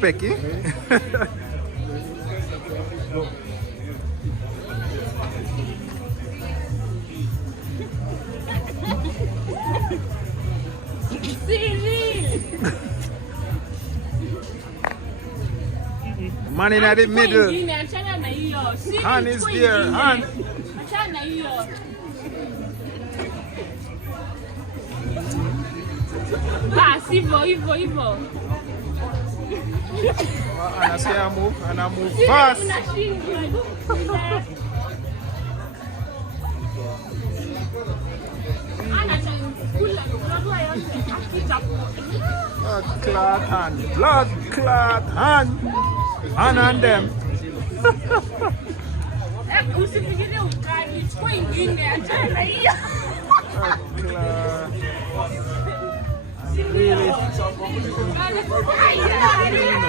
respect, eh? Man in the middle. Han is there. Han. Hivyo. Anasema move, ana move fast. Blood clot hand. Hand on them. Usifikirie ukali, chukua ingine achana na hiyo. Really?